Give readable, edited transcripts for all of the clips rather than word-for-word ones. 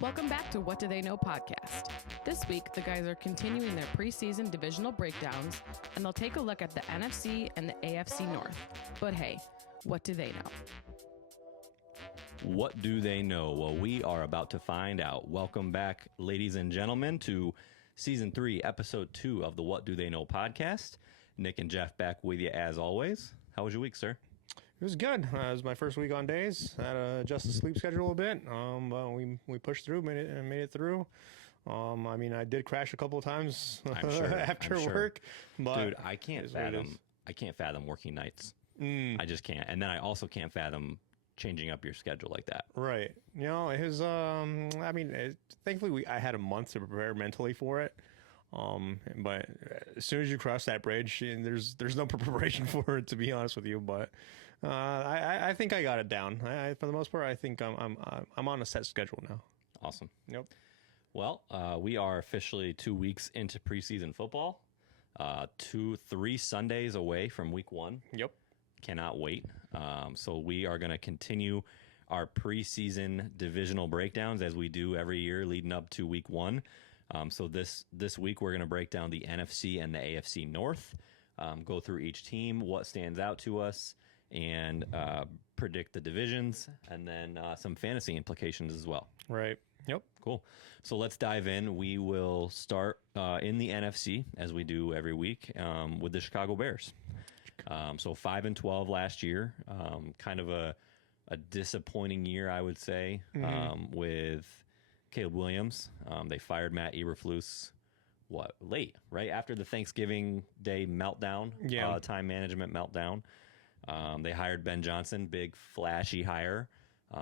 Welcome back to What Do They Know podcast. This week, the guys are continuing their preseason divisional breakdowns, and they'll take a look at the NFC and the AFC North. But hey, what do they know? What do they know? Well, we are about to find out. Welcome back, ladies and gentlemen, to Season 3, Episode 2 of the What Do They Know podcast. Nick and Jeff back with you as always. How was your week, sir? It was good. It was my first week on days. I had to adjust the sleep schedule a bit, but we pushed through, made it through. I did crash a couple of times after work. But dude, I can't fathom working nights. I just can't. And then I also can't fathom changing up your schedule like that. Right. You know, it was. Thankfully, I had a month to prepare mentally for it. But as soon as you cross that bridge, there's no preparation for it, to be honest with you. But I think I got it down. For the most part, I think I'm on a set schedule now. Awesome. Yep. Well, we are officially 2 weeks into preseason football. 3 Sundays away from week 1. Yep. Cannot wait. So we are going to continue our preseason divisional breakdowns as we do every year leading up to week 1. So this week we're going to break down the NFC and the AFC North, go through each team, what stands out to us, and predict the divisions, and then some fantasy implications as well. Right. Yep. Cool. So let's dive in. We will start in the NFC, as we do every week, with the Chicago Bears. So 5-12 last year, kind of a disappointing year, I would say, with Caleb Williams. They fired Matt Eberflus, late, right after the Thanksgiving Day meltdown, time management meltdown. They hired Ben Johnson, big flashy hire,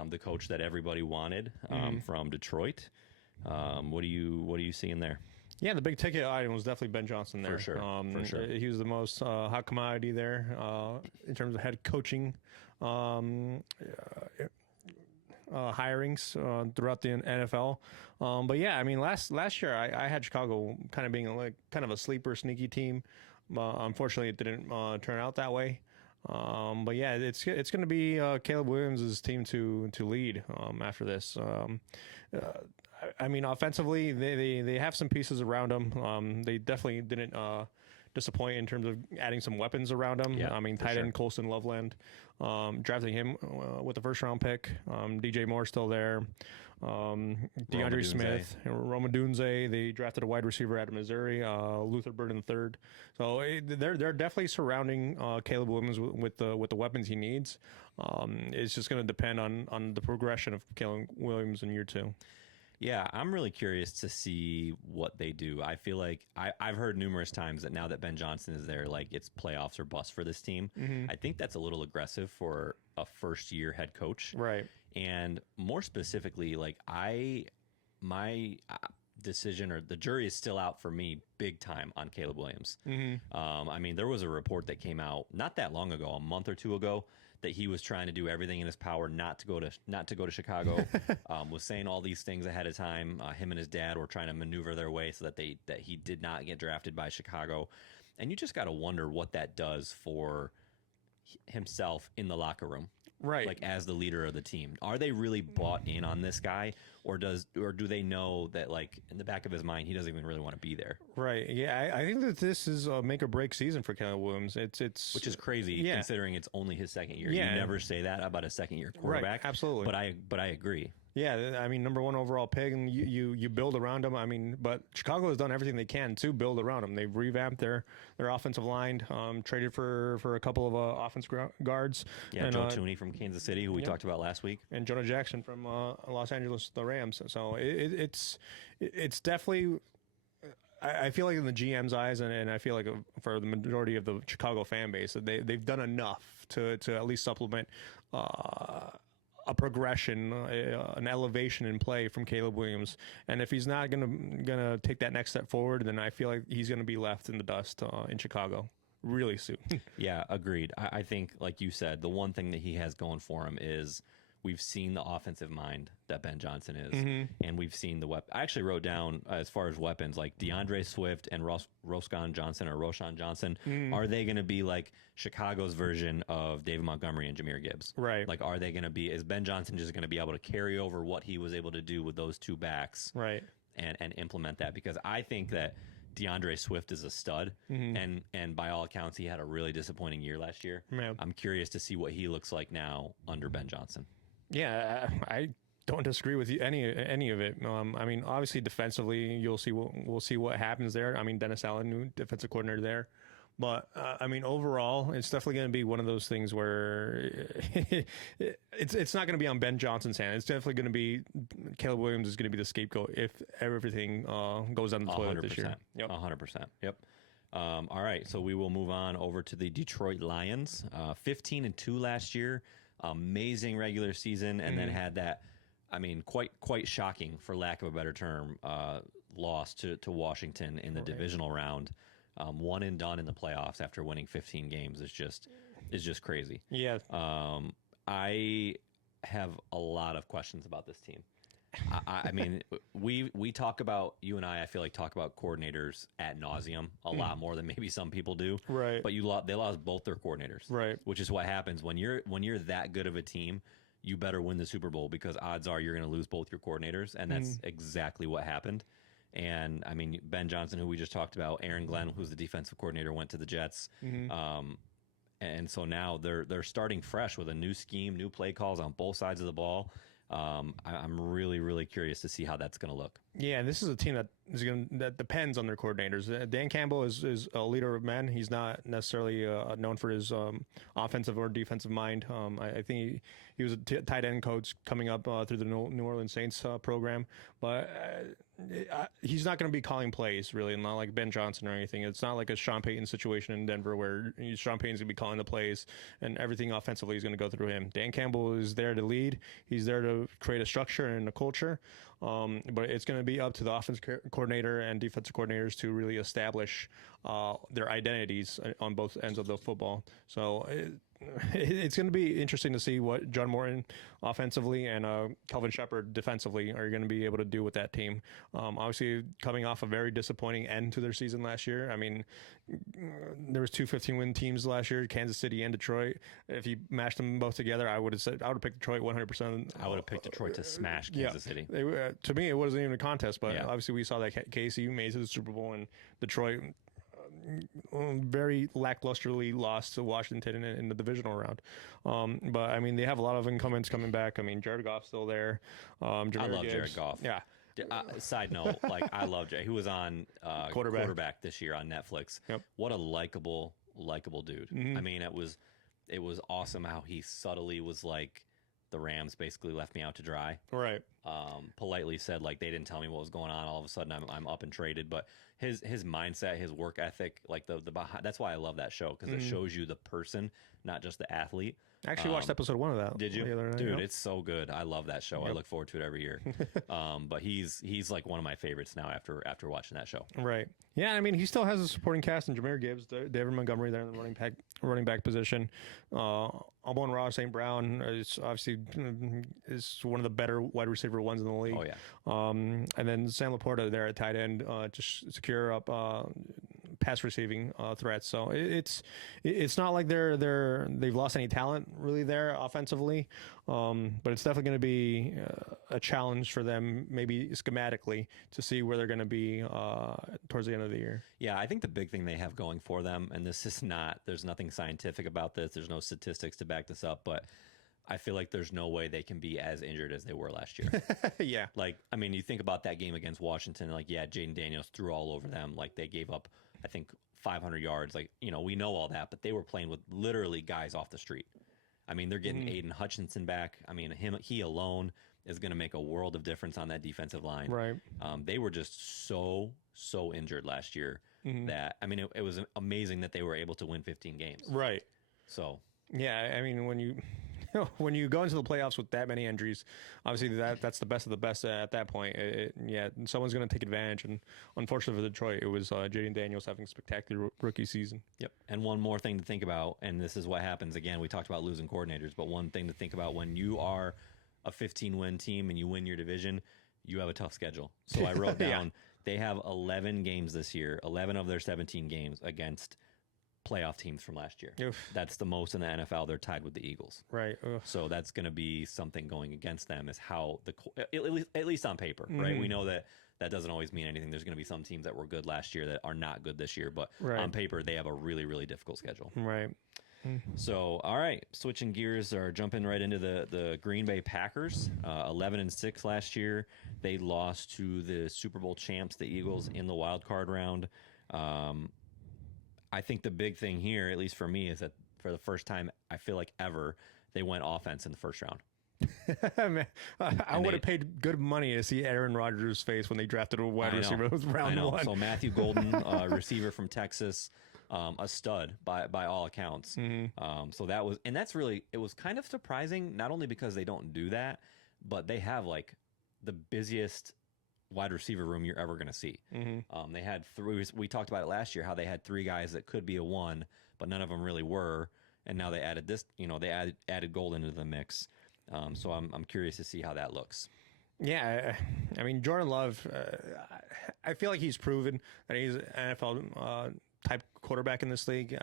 the coach that everybody wanted from Detroit. What are you seeing there? Yeah, the big ticket item was definitely Ben Johnson there. For sure. He was the most hot commodity there in terms of head coaching hirings throughout the NFL. But yeah, I mean, last year I had Chicago kind of being kind of a sleeper, sneaky team. Unfortunately, it didn't turn out that way. But yeah, it's going to be Caleb Williams' team to lead after this. I mean, offensively, they have some pieces around them. They definitely didn't disappoint in terms of adding some weapons around him. Yeah, I mean, tight end Colson Loveland, drafting him with the first round pick. DJ Moore still there. DeAndre Smith, Roma Dunze. They drafted a wide receiver out of Missouri, Luther Burden III. So they're definitely surrounding Caleb Williams with the weapons he needs. It's just going to depend on the progression of Caleb Williams in year 2. Yeah, I'm really curious to see what they do. I feel like I've heard numerous times that now that Ben Johnson is there, like it's playoffs or bust for this team. I think that's a little aggressive for a first-year head coach. Right. And more specifically, like my decision, or the jury is still out for me big time on Caleb Williams. I mean, there was a report that came out not that long ago, a month or two ago, that he was trying to do everything in his power not to go to Chicago. Was saying all these things ahead of time. Him and his dad were trying to maneuver their way so that he did not get drafted by Chicago. And you just got to wonder what that does for himself in the locker room. Right. Like as the leader of the team. Are they really bought in on this guy, or do they know that, like, in the back of his mind he doesn't even really want to be there? Right. Yeah, I think that this is a make or break season for Caleb Williams. It's which is crazy considering it's only his second year. Yeah. You never say that about a second year quarterback. Right, absolutely. But I agree. Yeah, I mean, number 1 overall pick, and you build around him. I mean, but Chicago has done everything they can to build around him. They've revamped their offensive line, traded for a couple of offense guards. Yeah, and, Joe Tooney from Kansas City, who we talked about last week, and Jonah Jackson from Los Angeles, the Rams. So it's definitely. I feel like in the GM's eyes, and I feel like for the majority of the Chicago fan base, that they've done enough to at least supplement a progression, an elevation in play from Caleb Williams. And if he's not gonna take that next step forward, then I feel like he's gonna be left in the dust in Chicago really soon. Yeah, agreed. I think, like you said, the one thing that he has going for him is we've seen the offensive mind that Ben Johnson is, and we've seen the weapon. I actually wrote down as far as weapons, like DeAndre Swift and Roshan Johnson, are they going to be like Chicago's version of David Montgomery and Jahmyr Gibbs? Right. Like, are they going to be? Is Ben Johnson just going to be able to carry over what he was able to do with those two backs? Right. And implement that, because I think that DeAndre Swift is a stud, and by all accounts, he had a really disappointing year last year. Yeah. I'm curious to see what he looks like now under Ben Johnson. Yeah, I don't disagree with you any of it. I mean, obviously defensively, we'll see what happens there. I mean, Dennis Allen, new defensive coordinator there. But I mean, overall, it's definitely going to be one of those things where it's not going to be on Ben Johnson's hand. It's definitely going to be Caleb Williams is going to be the scapegoat if everything goes down the toilet this year. 100%. Yep. All right, so we will move on over to the Detroit Lions. 15-2 last year, amazing regular season, and then had that, I mean, quite shocking, for lack of a better term, loss to Washington in the divisional round. One and done in the playoffs after winning 15 games is just crazy. Yeah. I have a lot of questions about this team. I mean, we talk about, you and I feel like talk about coordinators ad nauseum a lot more than maybe some people do. Right. But they lost both their coordinators. Right. Which is what happens when you're that good of a team. You better win the Super Bowl, because odds are you're going to lose both your coordinators, and that's exactly what happened. And I mean, Ben Johnson, who we just talked about, Aaron Glenn, who's the defensive coordinator, went to the Jets. And so now they're starting fresh with a new scheme, new play calls on both sides of the ball. I'm really, really curious to see how that's going to look. Yeah, and this is a team that depends on their coordinators. Dan Campbell is a leader of men. He's not necessarily known for his offensive or defensive mind. I think he was a tight end coach coming up through the New Orleans Saints program, but he's not going to be calling plays, really, not like Ben Johnson or anything. It's not like a Sean Payton situation in Denver where Sean Payton's going to be calling the plays and everything offensively is going to go through him. Dan Campbell is there to lead. He's there to create a structure and a culture. But it's going to be up to the offense coordinator and defensive coordinators to really establish their identities on both ends of the football. So it's going to be interesting to see what John Morton offensively and Kelvin Shepard defensively are going to be able to do with that team. Obviously, coming off a very disappointing end to their season last year. I mean, there was two 15-win teams last year, Kansas City and Detroit. If you mashed them both together, I would have picked Detroit 100%. I would have picked Detroit to smash Kansas City. To me, it wasn't even a contest, but obviously we saw that KC made it to the Super Bowl, and Detroit very lacklusterly lost to Washington in the divisional round. But I mean, they have a lot of incumbents coming back. I mean, Jared Goff's still there. I love Jared Goff. Yeah. Side note, like, I love Jay. He was on quarterback this year on Netflix. Yep. What a likable dude. I mean, it was awesome how he subtly was like, the Rams basically left me out to dry. Right. Politely said, like, they didn't tell me what was going on. All of a sudden, I'm up and traded. But his mindset, his work ethic, like the behind, that's why I love that show, because it shows you the person, not just the athlete. I actually watched episode 1 of that. Did you? Dude, it's so good. I love that show. Yep. I look forward to it every year. But he's like one of my favorites now after watching that show. Right. Yeah, I mean, he still has a supporting cast in Jahmyr Gibbs, David Montgomery there in the running back position. Amon-Ra St. Brown is obviously one of the better wide receiver ones in the league. Oh, yeah. And then Sam Laporta there at tight end, just secure up pass receiving threats. So it's not like they've lost any talent really there offensively, but it's definitely going to be a challenge for them, maybe schematically, to see where they're going to be towards the end of the year. Yeah, I think the big thing they have going for them, and there's nothing scientific about this, there's no statistics to back this up, but I feel like there's no way they can be as injured as they were last year. Yeah. Like, I mean, you think about that game against Washington, like, yeah, Jaden Daniels threw all over them. Like, they gave up, I think, 500 yards. Like, we know all that, but they were playing with literally guys off the street. I mean, they're getting Aiden Hutchinson back. I mean, he alone is going to make a world of difference on that defensive line. Right. They were just so injured last year that, I mean, it was amazing that they were able to win 15 games. Right. So. Yeah, I mean, when you go into the playoffs with that many injuries, obviously that's the best of the best at that point. Someone's going to take advantage. And unfortunately for Detroit, it was Jaden Daniels having a spectacular rookie season. Yep. And one more thing to think about, and this is what happens again. We talked about losing coordinators, but one thing to think about when you are a 15-win team and you win your division, you have a tough schedule. So I wrote down they have 11 games this year, 11 of their 17 games against playoff teams from last year. Oof. That's the most in the NFL. They're tied with the Eagles. Right. Ugh. So that's going to be something going against them, is how at least on paper, right? We know that doesn't always mean anything. There's going to be some teams that were good last year that are not good this year, but on paper they have a really, really difficult schedule. Right. So, all right, switching gears or jumping right into the Green Bay Packers, 11-6 last year. They lost to the Super Bowl champs, the Eagles, in the wild card round. I think the big thing here, at least for me, is that for the first time, I feel like ever, they went offense in the first round. Man, I would have paid good money to see Aaron Rodgers' face when they drafted a wide receiver. It was round one. So Matthew Golden, receiver from Texas, a stud by all accounts. So that was, and that's really, it was kind of surprising, not only because they don't do that, but they have like the busiest wide receiver room you're ever going to see. They had three. We talked about it last year, how they had three guys that could be a one, but none of them really were. And now they added this. They added Golden into the mix. So I'm curious to see how that looks. Yeah, I mean, Jordan Love, I feel like he's proven that he's an NFL type quarterback in this league.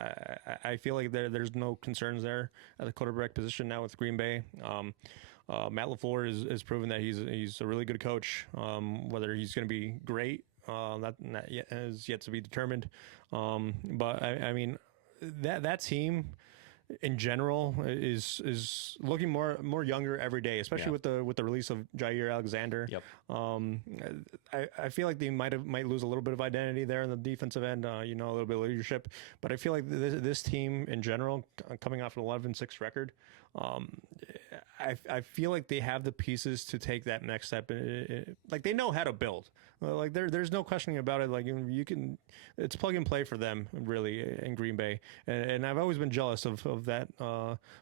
I feel like there's no concerns there at the quarterback position now with Green Bay. Matt LaFleur has proven that he's a really good coach. Whether he's going to be great, that yet is yet to be determined. But I mean, that team in general is looking more younger every day, especially with the release of Jair Alexander. Yep. I feel like they might lose a little bit of identity there in the defensive end, a little bit of leadership. But I feel like this team in general, coming off an 11-6 record, I feel like they have the pieces to take that next step. Like they know how to build. Like there's no questioning about it. Like it's plug and play for them really in Green Bay. And I've always been jealous of that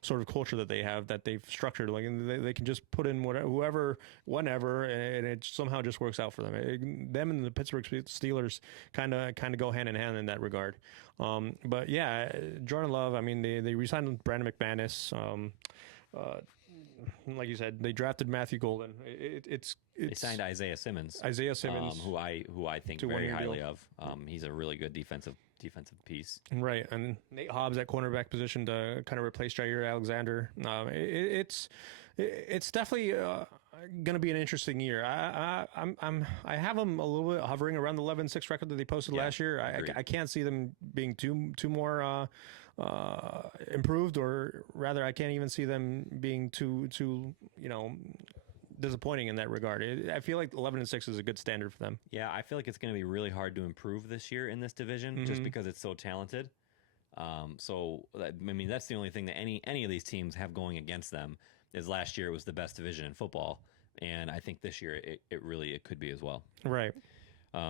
sort of culture that they have, that they've structured. Like they can just put in whoever, whenever, and it somehow just works out for them. Them and the Pittsburgh Steelers kind of go hand in hand in that regard. But yeah, Jordan Love. I mean, they re-signed Brandon McManus. Like you said, they drafted Matthew Golden. They signed Isaiah Simmons, who I think very highly of. He's a really good defensive piece. Right, and Nate Hobbs at cornerback position to kind of replace Jair Alexander. It's definitely going to be an interesting year. I have them a little bit hovering around the 11-6 record that they posted last year. I can't see them being too more improved, or rather, I can't even see them being too disappointing in that regard. I feel like 11-6 is a good standard for them. Yeah, I feel like it's going to be really hard to improve this year in this division, just because it's so talented. So I mean, that's the only thing that any of these teams have going against them, is last year it was the best division in football, and I think this year it could be as well. Right.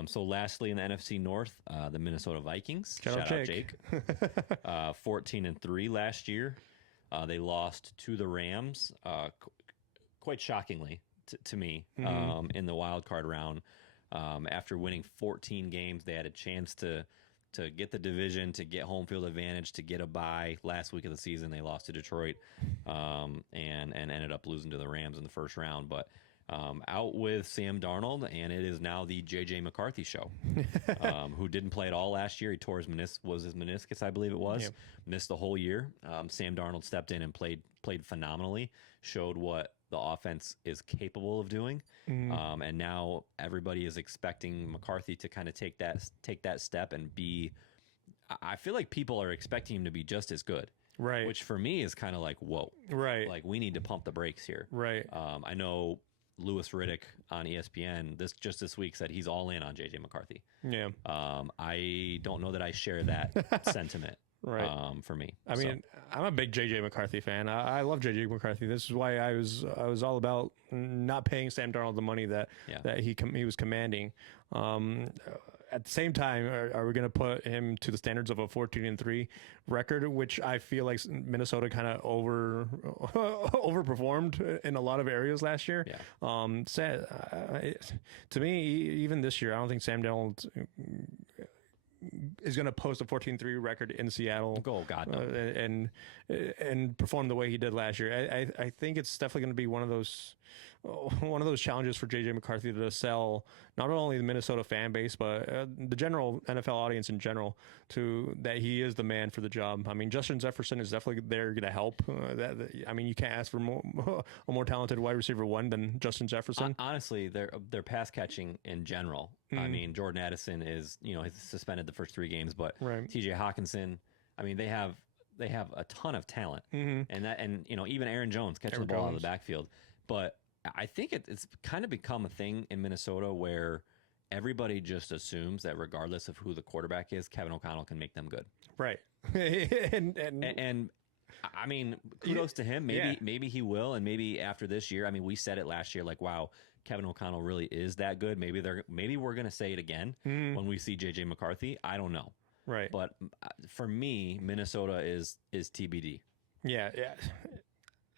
So lastly, in the NFC North, the Minnesota Vikings. Shout out Jake. 14-3 last year. They lost to the Rams, quite shockingly to me, in the wild card round. After winning 14 games, they had a chance to get the division, to get home field advantage, to get a bye. Last week of the season, they lost to Detroit, and ended up losing to the Rams in the first round. But out with Sam Darnold, and it is now the J.J. McCarthy show, who didn't play at all last year. He tore his meniscus, I believe it was. Yep. Missed the whole year. Sam Darnold stepped in and played phenomenally, showed what the offense is capable of doing, and now everybody is expecting McCarthy to kind of take that step and be. I feel like people are expecting him to be just as good. Right. Which for me is kind of like, whoa. Right. Like, we need to pump the brakes here. Right. I know Louis Riddick on ESPN this week said he's all in on JJ McCarthy. Yeah. I don't know that I share that sentiment. Right. For me. I mean, I'm a big JJ McCarthy fan. I love JJ McCarthy. This is why I was all about not paying Sam Darnold the money that he was commanding. At the same time, are we going to put him to the standards of a 14-3 record, which I feel like Minnesota kind of overperformed in a lot of areas last year? Yeah. To me, even this year, I don't think Sam Darnold is going to post a 14-3 record in Seattle. Oh God, no. And perform the way he did last year. I think it's definitely going to be one of those challenges for JJ McCarthy to sell not only the Minnesota fan base but the general NFL audience in general to that he is the man for the job. I mean, Justin Jefferson is definitely there going to help. I mean, you can't ask for a more talented wide receiver one than Justin Jefferson. Honestly, their pass catching in general. I mean, Jordan Addison is he's suspended the first 3 games, but T.J. Hawkinson. I mean, they have a ton of talent, and even Aaron Jones catching the ball out of the backfield, but I think it's kind of become a thing in Minnesota where everybody just assumes that regardless of who the quarterback is, Kevin O'Connell can make them good. Right. and I mean, kudos to him. Maybe he will, and maybe after this year, I mean, we said it last year, like, wow, Kevin O'Connell really is that good. Maybe we're going to say it again when we see JJ McCarthy. I don't know. Right. But for me, Minnesota is TBD. Yeah.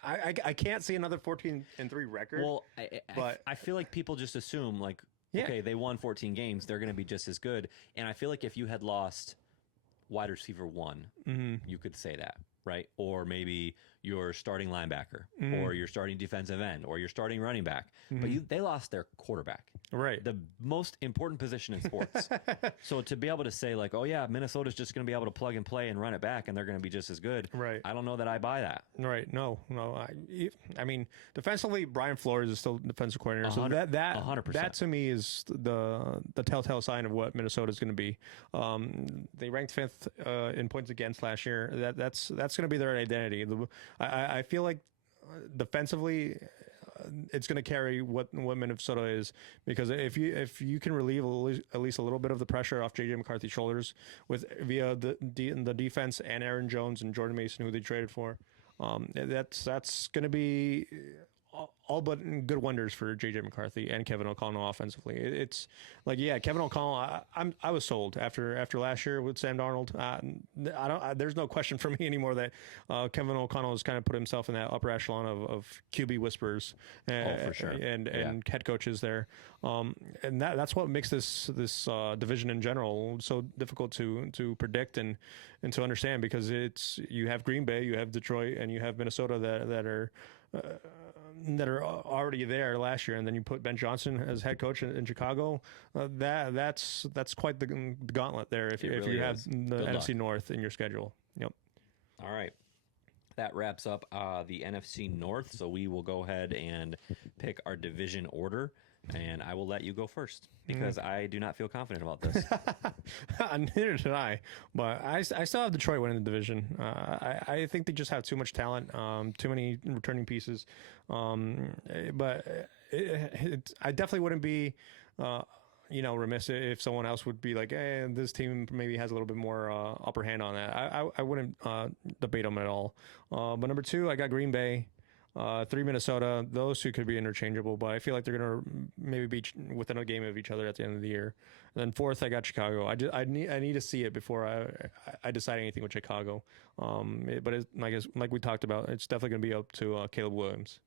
I can't see another 14-3 record. Well, I feel like people just assume like, okay, they won 14 games, they're going to be just as good. And I feel like if you had lost wide receiver 1, you could say that, right? Or maybe your starting linebacker, or your starting defensive end, or your starting running back. But they lost their quarterback. Right. The most important position in sports. So to be able to say like, oh yeah, Minnesota's just going to be able to plug and play and run it back and they're going to be just as good. Right. I don't know that I buy that. Right. No. I mean, defensively, Brian Flores is still defensive coordinator. So 100%. That to me is the telltale sign of what Minnesota is going to be. They ranked 5th in points against last year. That's going to be their identity. I feel like defensively, it's going to carry what Minnesota is, because if you can relieve at least a little bit of the pressure off JJ McCarthy's shoulders via the defense and Aaron Jones and Jordan Mason, who they traded for, that's going to be all but good wonders for JJ McCarthy and Kevin O'Connell offensively. It's like, Kevin O'Connell, I was sold after last year with Sam Darnold. There's no question for me anymore that Kevin O'Connell has kind of put himself in that upper echelon of QB whisperers for sure. and head coaches there. And that's what makes this division in general so difficult to predict and to understand, because you have Green Bay, you have Detroit, and you have Minnesota that are already there last year, and then you put Ben Johnson as head coach in Chicago. That's quite the gauntlet there if really you have is. the Good NFC luck. North in your schedule. Yep. All right. That wraps up the NFC North. So we will go ahead and pick our division order, and I will let you go first because I do not feel confident about this. Neither did I, but I still have Detroit winning the division. I think they just have too much talent, too many returning pieces. But I definitely wouldn't be, remiss if someone else would be like, hey, this team maybe has a little bit more upper hand on that. I wouldn't debate them at all. But number 2, I got Green Bay. 3, Minnesota. Those 2 could be interchangeable, but I feel like they're going to maybe be within a game of each other at the end of the year. And then 4th, I got Chicago. I need to see it before I decide anything with Chicago. But like we talked about, it's definitely going to be up to Caleb Williams.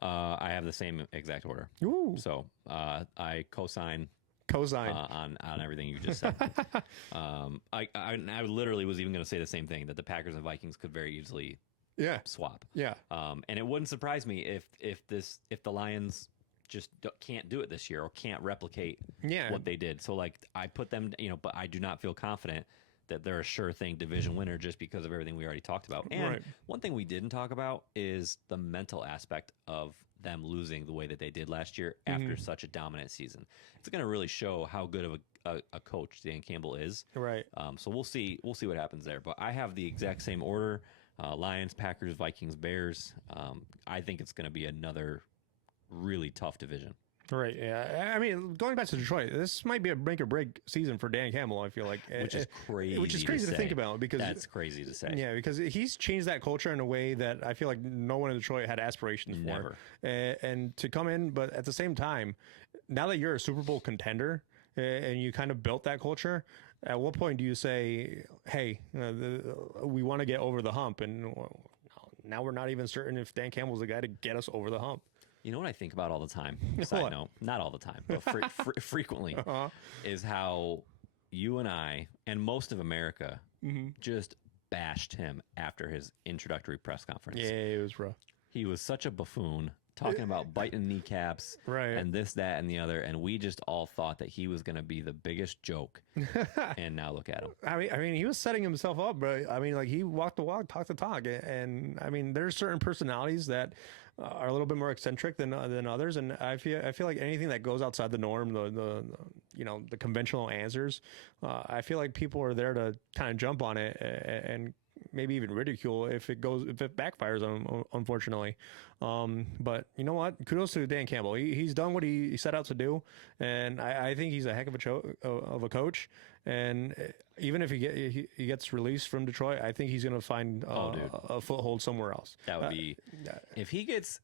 I have the same exact order. Ooh. So I co-sign on everything you just said. I literally was even going to say the same thing, that the Packers and Vikings could very easily swap. Yeah. And it wouldn't surprise me if the Lions just can't do it this year or can't replicate what they did. So like I put them, but I do not feel confident that they're a sure thing division winner just because of everything we already talked about. And one thing we didn't talk about is the mental aspect of them losing the way that they did last year after such a dominant season. It's going to really show how good of a coach Dan Campbell is. Right. So we'll see what happens there. But I have the exact same order. Lions, Packers, Vikings, Bears. I think it's going to be another really tough division. Right. Yeah. I mean, going back to Detroit, this might be a make or break season for Dan Campbell. I feel like, which is crazy. Which is crazy to think about, because that's crazy to say. Yeah, because he's changed that culture in a way that I feel like no one in Detroit had aspirations for. Never. And to come in, but at the same time, now that you're a Super Bowl contender and you kind of built that culture, at what point do you say, "Hey, we want to get over the hump"? And now we're not even certain if Dan Campbell's the guy to get us over the hump. You know what I think about all the time? Side note, not all the time, but frequently, is how you and I and most of America just bashed him after his introductory press conference. Yeah, it was rough. He was such a buffoon, talking about biting kneecaps and this, that, and the other, and we just all thought that he was going to be the biggest joke. And now look at him. I mean, he was setting himself up, but I mean, like he walked the walk, talked the talk, and I mean, there's certain personalities that are a little bit more eccentric than others, and I feel like anything that goes outside the norm, the the conventional answers, I feel like people are there to kind of jump on it and maybe even ridicule if it backfires on him, unfortunately. But you know what? Kudos to Dan Campbell. He's done what he set out to do, and I think he's a heck of a coach. And even if he gets released from Detroit, I think he's going to find a foothold somewhere else. That would be if he gets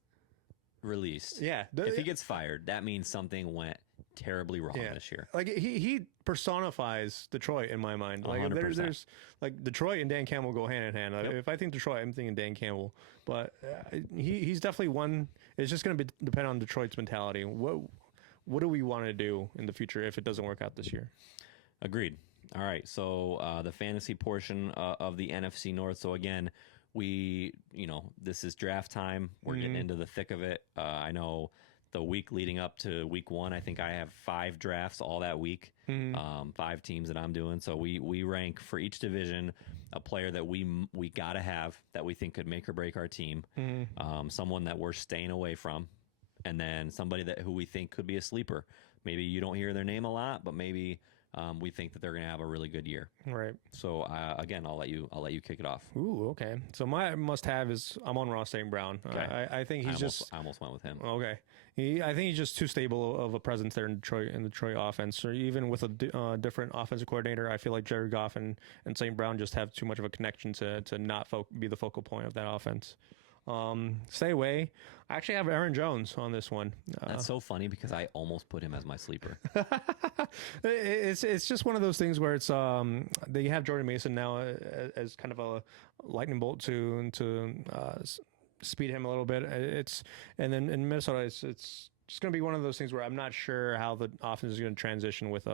released. Yeah, if he gets fired, that means something went terribly wrong this year. Like he personifies Detroit in my mind. Like 100%. there's like Detroit and Dan Campbell go hand in hand. If I think Detroit, I'm thinking Dan Campbell. But he's definitely one. It's just going to depend on Detroit's mentality. What do we want to do in the future if it doesn't work out this year? Agreed. All right. So the fantasy portion of the NFC North. So again, this is draft time. We're getting into the thick of it. I know the week leading up to week 1, I think I have 5 drafts all that week, 5 teams that I'm doing. So we rank for each division a player that we got to have that we think could make or break our team, someone that we're staying away from, and then somebody who we think could be a sleeper. Maybe you don't hear their name a lot, but maybe we think that they're going to have a really good year. Right. So again, I'll let you kick it off. Ooh, okay. So my must-have is Amon-Ra St. Brown. Okay. I think I almost went with him. Okay. I think he's just too stable of a presence there in the Detroit offense. Or even with a different offensive coordinator, I feel like Jared Goff and St. Brown just have too much of a connection to not be the focal point of that offense. Stay away. I actually have Aaron Jones on this one. That's so funny because I almost put him as my sleeper. It's just one of those things where it's they have Jordan Mason now as kind of a lightning bolt to speed him a little bit. And then in Minnesota it's just going to be one of those things where I'm not sure how the offense is going to transition with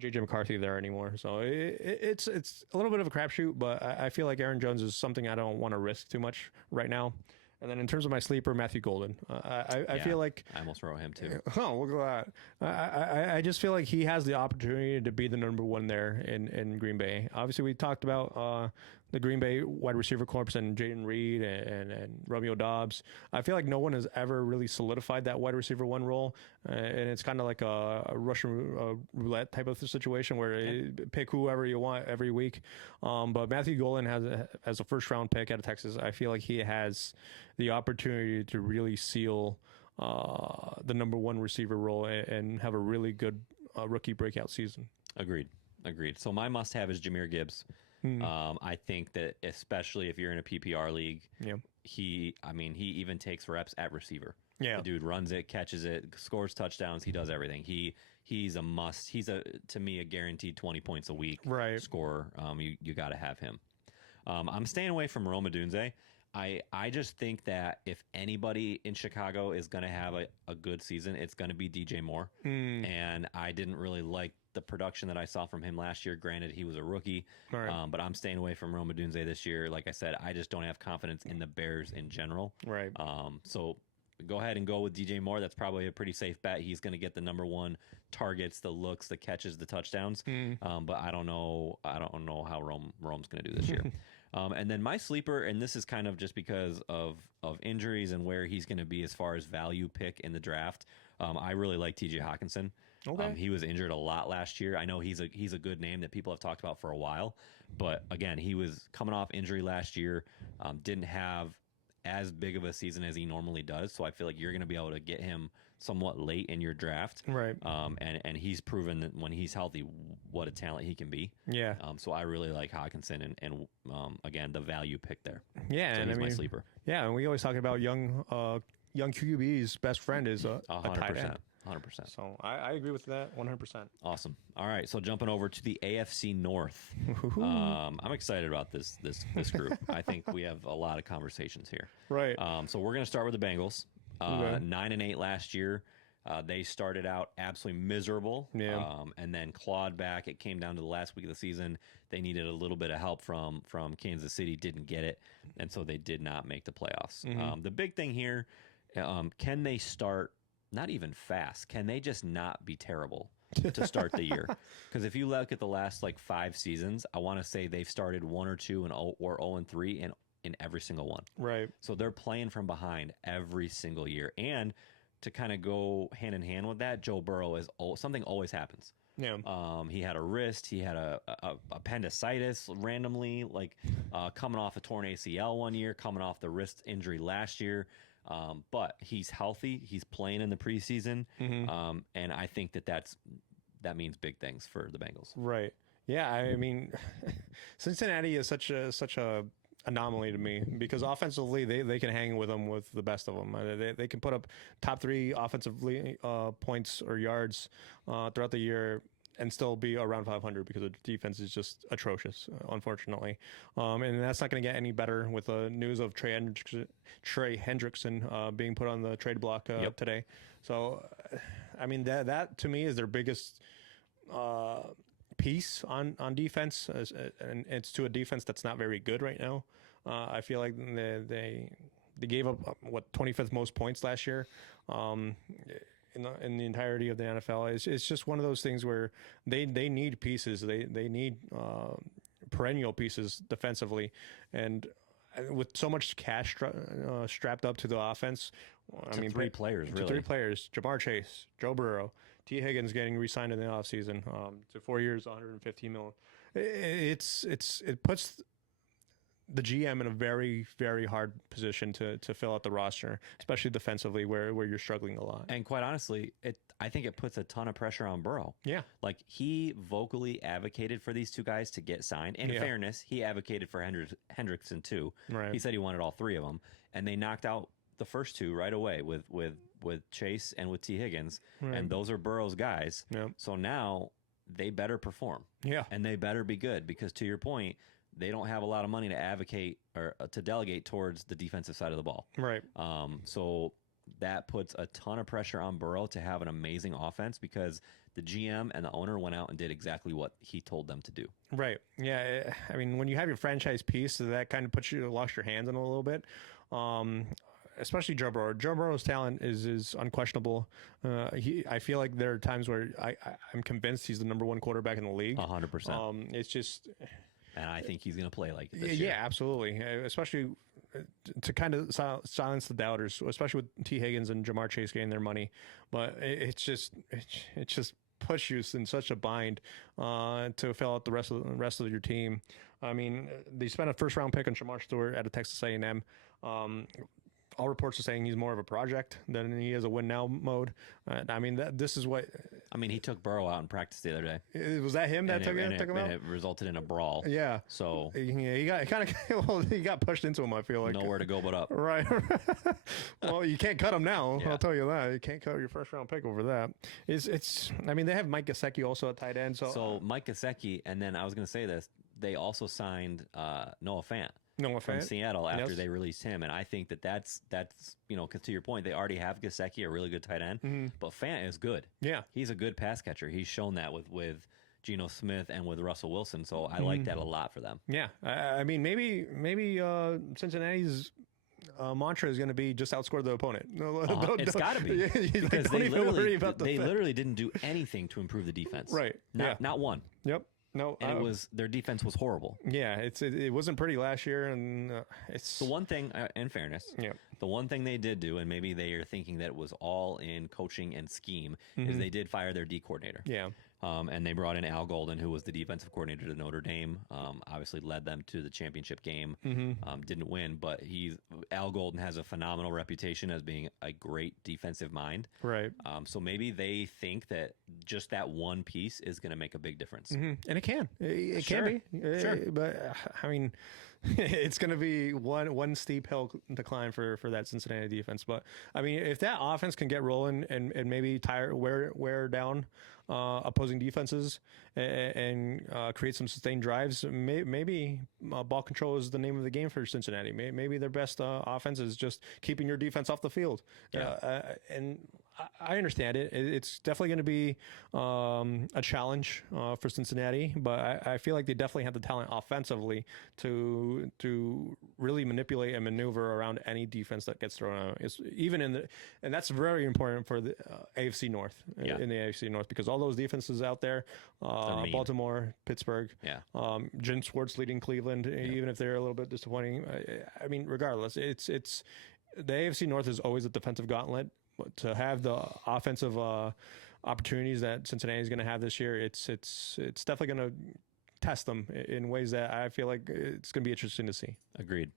JJ McCarthy there anymore. So it's a little bit of a crapshoot, but I feel like Aaron Jones is something I don't want to risk too much right now. And then in terms of my sleeper, Matthew Golden, I feel like I almost wrote him too. Oh, look at that! I just feel like he has the opportunity to be the number one there in Green Bay. Obviously, we talked about the Green Bay wide receiver corps and Jaden Reed and Romeo Dobbs. I feel like no one has ever really solidified that wide receiver 1 role, and it's kind of like a Russian roulette type of situation where you pick whoever you want every week. But Matthew Golden as a first round pick out of Texas, I feel like he has the opportunity to really seal the number 1 receiver role and have a really good rookie breakout season. Agreed. So my must-have is Jahmyr Gibbs. I think that especially if you're in a PPR league, he even takes reps at receiver. Yeah, the dude runs it, catches it, scores touchdowns. He does everything. He's a must. He's to me a guaranteed 20 points a week scorer. You got to have him. I'm staying away from Rome Odunze. I just think that if anybody in Chicago is going to have a good season, it's going to be DJ Moore. And I didn't really like the production that I saw from him last year. Granted, he was a rookie, but I'm staying away from Rome Odunze this year. Like I said, I just don't have confidence in the Bears in general. Right. So go ahead and go with DJ Moore. That's probably a pretty safe bet. He's going to get the number 1 targets, the looks, the catches, the touchdowns. But I don't know how Rome's going to do this year. And then my sleeper, and this is kind of just because of injuries and where he's going to be as far as value pick in the draft. I really like TJ Hawkinson. Okay. He was injured a lot last year. I know he's a good name that people have talked about for a while, but again, he was coming off injury last year. Didn't have as big of a season as he normally does. So I feel like you're going to be able to get him somewhat late in your draft. Right. And he's proven that when he's healthy, what a talent he can be. Yeah. So I really like Hawkinson and again, the value pick there. Yeah. So and he's my sleeper. Yeah. And we always talk about young QB's best friend is a tight end. 100%. So I agree with that 100%. Awesome. All right. So jumping over to the AFC North. I'm excited about this group. I think we have a lot of conversations here. Right. So we're going to start with the Bengals. 9-8 last year. They started out absolutely miserable, Yeah. and then clawed back. It came down to the last week of the season. They needed a little bit of help from Kansas City, didn't get it, and so they did not make the playoffs. The big thing here, can they start not even fast? Can they just not be terrible to start the year? Because if you look at the last like 5 seasons, I want to say they've started 1 or 2 or 0-3 in every single one. Right. So they're playing from behind every single year. And to kind of go hand in hand with that, Joe Burrow something always happens. Yeah. He had a wrist. He had a appendicitis randomly, like coming off a torn ACL one year, coming off the wrist injury last year. But he's healthy. He's playing in the preseason, and I think that means big things for the Bengals. Right. Yeah. I mean, Cincinnati is such a anomaly to me because offensively they can hang with them with the best of them. They can put up top 3 offensively points or yards throughout the year and still be around 500 because the defense is just atrocious, unfortunately. And that's not going to get any better with the news of Trey Hendrickson being put on the trade block today. So, I mean, that to me is their biggest piece on defense, and it's to a defense that's not very good right now. I feel like they gave up 25th most points last year. In the entirety of the NFL. It's just one of those things where they need pieces. They need perennial pieces defensively, and with so much cash strapped up to the offense, I mean 3 players, really. 3 players: Jamar Chase, Joe Burrow, T. Higgins getting re-signed in the offseason to 4 years, $115 million. It puts the GM in a very, very hard position to fill out the roster, especially defensively where you're struggling a lot. And quite honestly, I think it puts a ton of pressure on Burrow. Yeah. Like he vocally advocated for these 2 guys to get signed. In fairness, he advocated for Hendrickson too. Right. He said he wanted all 3 of them, and they knocked out the first 2 right away with Chase and with T. Higgins, and those are Burrow's guys. Yep. So now they better perform. Yeah. And they better be good because, to your point, they don't have a lot of money to advocate or to delegate towards the defensive side of the ball. Right. So that puts a ton of pressure on Burrow to have an amazing offense because the GM and the owner went out and did exactly what he told them to do. Right. Yeah. I mean, when you have your franchise piece, that kind of locks your hands in a little bit. Especially Joe Burrow. Joe Burrow's talent is unquestionable. I feel like there are times where I'm convinced he's the number 1 quarterback in the league. 100%. It's just. And I think he's going to play like it this year. Yeah, absolutely. Especially to kind of silence the doubters, especially with T. Higgins and Jamar Chase getting their money. But it just puts you in such a bind to fill out the rest of your team. I mean, they spent a 1st-round pick on Shamar Stewart out of Texas A&M. All reports are saying he's more of a project than he is a win now mode. I mean, this is what. I mean, he took Burrow out in practice the other day. Was that him that took him out? And it resulted in a brawl. Yeah. So he got pushed into him. I feel like nowhere to go but up. Right. Well, you can't cut him now. Yeah. I'll tell you that. You can't cut your 1st-round pick over that. It's. I mean, they have Mike Gesicki also at tight end. So Mike Gesicki, and then I was going to say this. They also signed Noah Fant. From Seattle after they released him, and I think that's because to your point, they already have Gesicki, a really good tight end, but Fant is good. Yeah, he's a good pass catcher. He's shown that with Geno Smith and with Russell Wilson, so I like that a lot for them. Yeah, I mean maybe Cincinnati's mantra is going to be just outscore the opponent. It's got to be because they literally didn't do anything to improve the defense. Right? Not one. Yep. No, and their defense was horrible. Yeah, it wasn't pretty last year, and it's the one thing. In fairness, the one thing they did do, and maybe they are thinking that it was all in coaching and scheme, is they did fire their D coordinator. Yeah. And they brought in Al Golden, who was the defensive coordinator to Notre Dame. Obviously led them to the championship game. Didn't win, but Al Golden has a phenomenal reputation as being a great defensive mind. Right. So maybe they think that just that one piece is going to make a big difference. And it can. It can be. Sure. But I mean, it's going to be one steep hill decline for that Cincinnati defense. But I mean, if that offense can get rolling and maybe wear down opposing defenses and create some sustained drives, maybe ball control is the name of the game for Cincinnati. Maybe their best offense is just keeping your defense off the field. Yeah. And I understand it. It's definitely going to be a challenge for Cincinnati, but I feel like they definitely have the talent offensively to really manipulate and maneuver around any defense that gets thrown out. It's even and that's very important for the AFC North in the AFC North, because all those defenses out there, Baltimore, Pittsburgh, Jim Schwartz leading Cleveland, even if they're a little bit disappointing. I mean, regardless, it's the AFC North is always a defensive gauntlet. But to have the offensive opportunities that Cincinnati is going to have this year, it's definitely going to test them in ways that I feel like it's going to be interesting to see. Agreed.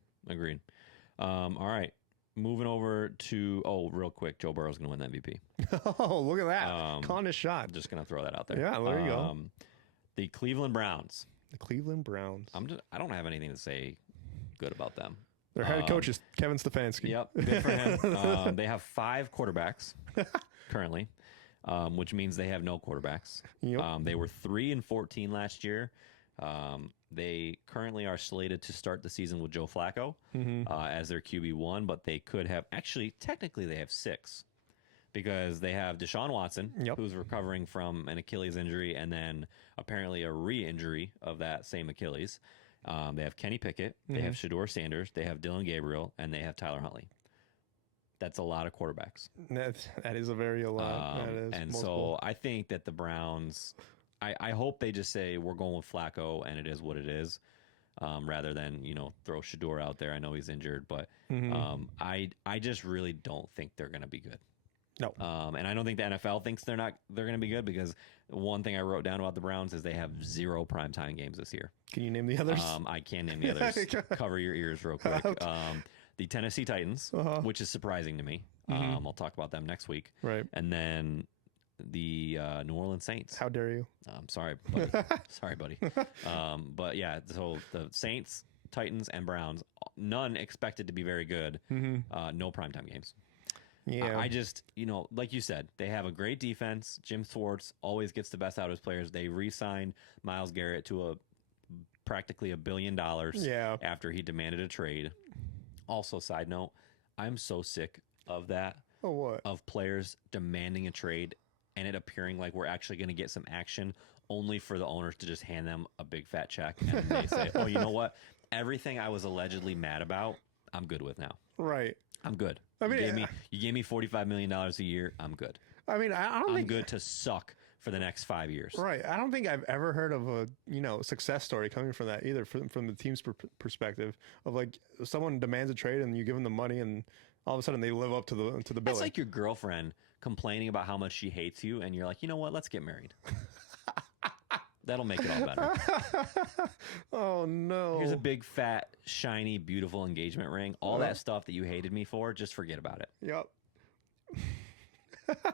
All right. Moving over to, real quick, Joe Burrow's going to win the MVP. Oh, look at that. Calling his shot. Just going to throw that out there. Yeah, there you go. The Cleveland Browns. I don't have anything to say good about them. Their head coach is Kevin Stefanski. Yep, good for him. They have 5 quarterbacks currently, which means they have no quarterbacks. Yep. They were 3-14 last year. They currently are slated to start the season with Joe Flacco as their QB1, but they could have technically they have 6, because they have Deshaun Watson, who's recovering from an Achilles injury and then apparently a re-injury of that same Achilles. They have Kenny Pickett, they have Shedeur Sanders, they have Dylan Gabriel, and they have Tyler Huntley. That's a lot of quarterbacks. That is a lot. And so I think that the Browns, I hope they just say we're going with Flacco and it is what it is, rather than throw Shedeur out there. I know he's injured, but I just really don't think they're going to be good. No. And I don't think the NFL thinks they're going to be good, because one thing I wrote down about the Browns is they have 0 primetime games this year. Can you name the others? I can name the others. Cover your ears real quick. The Tennessee Titans, which is surprising to me. I'll talk about them next week. Right. And then the New Orleans Saints. How dare you? I'm sorry, buddy. Sorry, buddy. But yeah, so the Saints, Titans, and Browns, none expected to be very good. No primetime games. Yeah, I just, like you said, they have a great defense. Jim Schwartz always gets the best out of his players. They re-signed Myles Garrett to practically $1 billion after he demanded a trade. Also, side note, I'm so sick of that. Oh, what? Of players demanding a trade and it appearing like we're actually going to get some action, only for the owners to just hand them a big fat check. And they say, oh, you know what? Everything I was allegedly mad about, I'm good with now. Right. I'm good. I mean, you gave me $45 million a year. I'm good. I mean, I'm good to suck for the next 5 years. Right. I don't think I've ever heard of a success story coming from that either, from the team's perspective of like someone demands a trade and you give them the money and all of a sudden they live up to the billing. It's like your girlfriend complaining about how much she hates you and you're like, you know what? Let's get married. That'll make it all better. Oh, no. Here's a big, fat, shiny, beautiful engagement ring. All that stuff that you hated me for, just forget about it. Yep.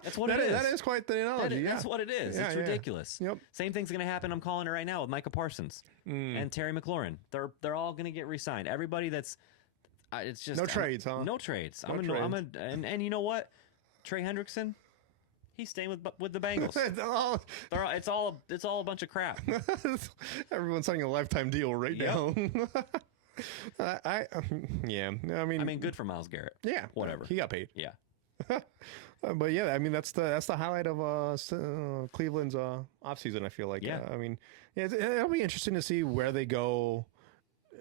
That's what it is. That is quite the analogy. That's what it is. Yeah, it's ridiculous. Yep. Same thing's going to happen. I'm calling it right now with Micah Parsons and Terry McLaurin. They're all going to get re-signed. Everybody that's it's just no trades, huh? No trades. No trades. And you know what? Trey Hendrickson, he's staying with the Bengals. It's all a bunch of crap. Everyone's signing a lifetime deal right now. I mean, good for Myles Garrett. Yeah, whatever. He got paid. Yeah. But yeah, I mean that's the highlight of Cleveland's offseason. I feel like. Yeah. I mean, it'll be interesting to see where they go.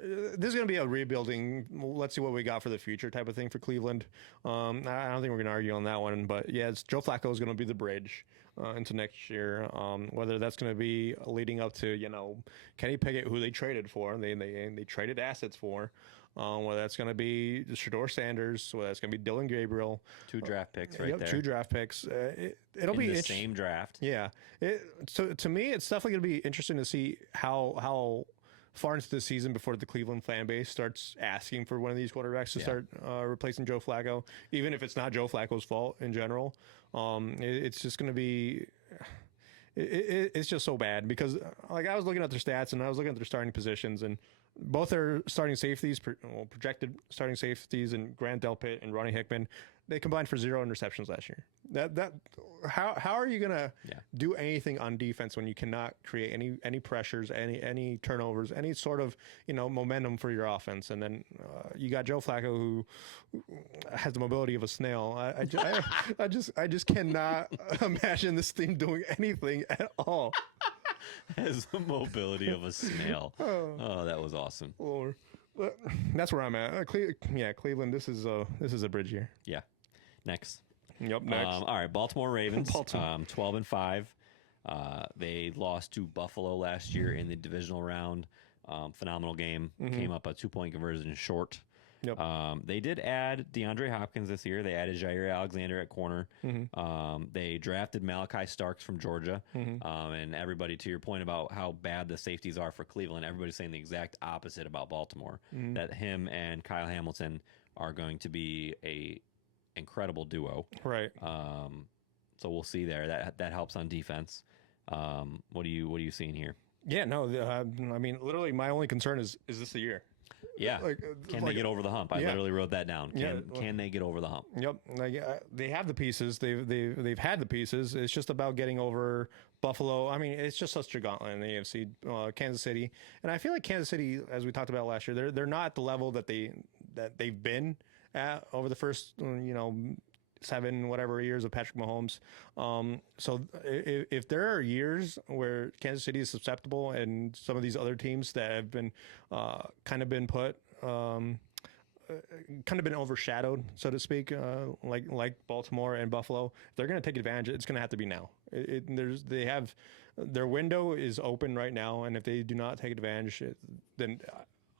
This is going to be a rebuilding. Let's see what we got for the future type of thing for Cleveland. I don't think we're going to argue on that one. But yeah, Joe Flacco is going to be the bridge into next year. Whether that's going to be leading up to Kenny Pickett, who they traded for, they traded assets for. Whether that's going to be Shedeur Sanders, whether that's going to be Dylan Gabriel. 2 draft picks right there. 2 draft picks. It'll be the same draft. Yeah. So to me, it's definitely going to be interesting to see how far into the season before the Cleveland fan base starts asking for one of these quarterbacks to start replacing Joe Flacco, even if it's not Joe Flacco's fault in general. It's just going to be it's just so bad because like I was looking at their stats and I was looking at their starting positions and both their starting safeties, projected starting safeties, and Grant Delpit and Ronnie Hickman, They combined for 0 interceptions last year. How are you gonna do anything on defense when you cannot create any pressures, any turnovers, any sort of momentum for your offense? And then you got Joe Flacco, who has the mobility of a snail. I just cannot imagine this team doing anything at all. Has the mobility of a snail. Oh, that was awesome. Lord. That's where I'm at. Cleveland. This is a bridge year. Yeah. Next. Yep. Next. All right. Baltimore Ravens. 12-5. They lost to Buffalo last year in the divisional round. Phenomenal game. Came up a 2-point conversion short. Yep. They did add DeAndre Hopkins this year. They added Jair Alexander at corner. They drafted Malachi Starks from Georgia. And everybody, to your point about how bad the safeties are for Cleveland, everybody's saying the exact opposite about Baltimore. That him and Kyle Hamilton are going to be a incredible duo. Right. So we'll see there. That helps on defense. What are you seeing here? Yeah. No. I mean, literally, my only concern is this the year? Yeah. Can they get over the hump? I literally wrote that down. Can they get over the hump? Yep. They have the pieces. They've had the pieces. It's just about getting over Buffalo. I mean, it's just such a gauntlet in the AFC. Kansas City, and I feel like Kansas City, as we talked about last year, they're not at the level that they've been at over the first 7 whatever years of Patrick Mahomes. So if there are years where Kansas City is susceptible and some of these other teams that have been kind of been overshadowed, so to speak, like Baltimore and Buffalo, if they're going to take advantage, it's going to have to be now. Their window is open right now, and if they do not take advantage, then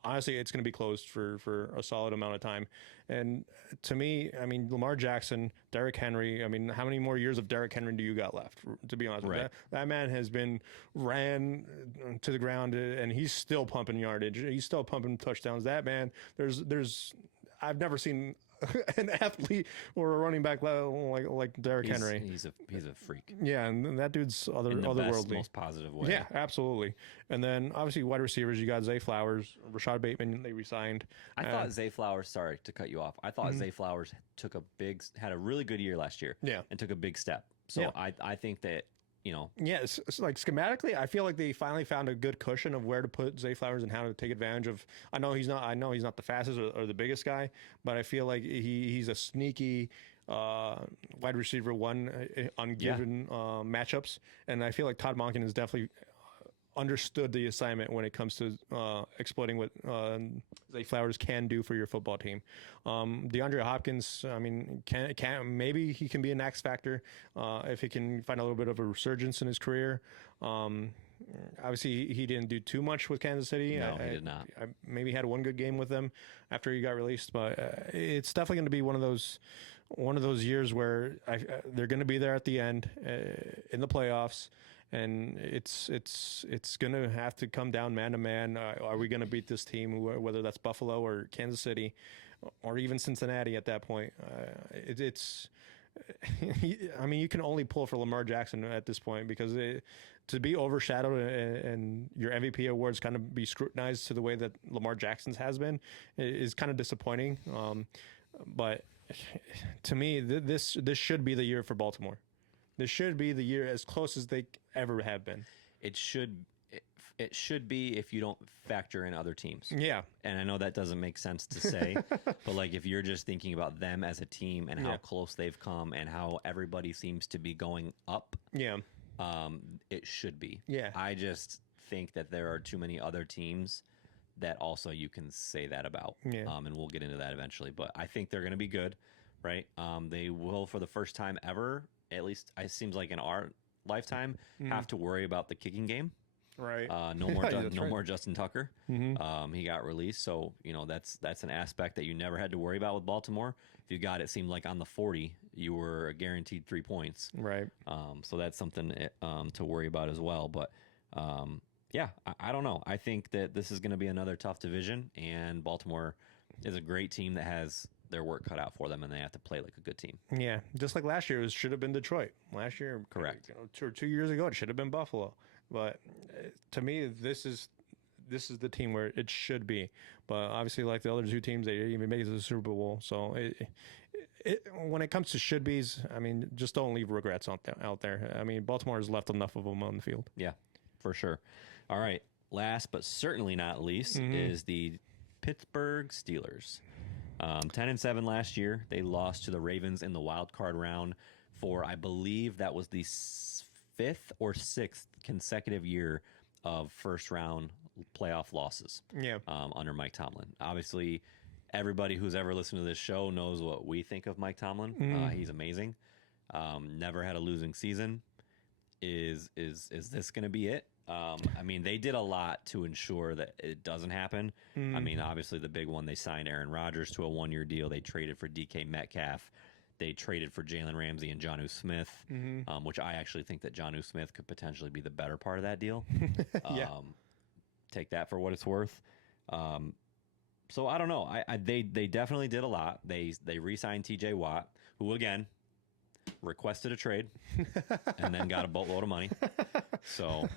honestly, it's going to be closed for a solid amount of time. And to me, I mean, Lamar Jackson, Derrick Henry, I mean, how many more years of Derrick Henry do you got left, to be honest? Right. That man has been ran to the ground, and he's still pumping yardage. He's still pumping touchdowns. That man, I've never seen an athlete or a running back like Derrick Henry. He's a freak. Yeah, and that dude's in the otherworldly. best, most positive way. Yeah, absolutely. And then obviously wide receivers, you got Zay Flowers, Rashad Bateman. They re-signed. I thought Zay Flowers. Sorry to cut you off. I thought Zay Flowers had a really good year last year. Yeah, and took a big step. So I think that. Yeah, it's like schematically, I feel like they finally found a good cushion of where to put Zay Flowers and how to take advantage of. I know he's not the fastest or the biggest guy, but I feel like he's a sneaky wide receiver one on given matchups, and I feel like Todd Monken has definitely understood the assignment when it comes to exploiting what Zay Flowers can do for your football team. DeAndre Hopkins, I mean, maybe he can be an X factor if he can find a little bit of a resurgence in his career. Obviously, he didn't do too much with Kansas City. No, he did not. Maybe had one good game with them after he got released, but it's definitely going to be one of those years where they're going to be there at the end in the playoffs. And it's going to have to come down man to man. Are we going to beat this team, whether that's Buffalo or Kansas City or even Cincinnati at that point? I mean, you can only pull for Lamar Jackson at this point because to be overshadowed and your MVP awards kind of be scrutinized to the way that Lamar Jackson's has been is kind of disappointing. But to me, this should be the year for Baltimore. This should be the year as close as they ever have been. It should be if you don't factor in other teams. Yeah. And I know that doesn't make sense to say, but like if you're just thinking about them as a team and how close they've come and how everybody seems to be going up. Yeah. It should be. Yeah. I just think that there are too many other teams that also you can say that about. Yeah. And we'll get into that eventually, but I think they're going to be good, right? They will, for the first time ever, at least it seems like in our lifetime, have to worry about the kicking game. Right. No more Justin Tucker. He got released, so that's an aspect that you never had to worry about with Baltimore. If you got it seemed like on the 40, you were guaranteed 3 points. Right. So that's something to worry about as well. But I don't know. I think that this is going to be another tough division, and Baltimore is a great team that has their work cut out for them, and they have to play like a good team. Yeah, just like last year, it should have been Detroit. Last year, correct. 2 years ago, it should have been Buffalo. But to me, this is the team where it should be. But obviously, like the other two teams, they didn't even make it to the Super Bowl. So when it comes to should be's, I mean, just don't leave regrets out there. I mean, Baltimore has left enough of them on the field. Yeah, for sure. All right. Last but certainly not least is the Pittsburgh Steelers. 10-7 last year. They lost to the Ravens in the wild card round for, I believe that was the 5th or 6th consecutive year of first round playoff losses. Yeah. Under Mike Tomlin. Obviously, everybody who's ever listened to this show knows what we think of Mike Tomlin. He's amazing. Never had a losing season. Is this going to be it? I mean, they did a lot to ensure that it doesn't happen. I mean, obviously the big one, they signed Aaron Rodgers to a 1-year deal. They traded for DK Metcalf. They traded for Jalen Ramsey and Jonnu Smith, which I actually think that Jonnu Smith could potentially be the better part of that deal. Yeah. Take that for what it's worth. So I don't know. They definitely did a lot. They re-signed TJ Watt, who again requested a trade and then got a boatload of money. So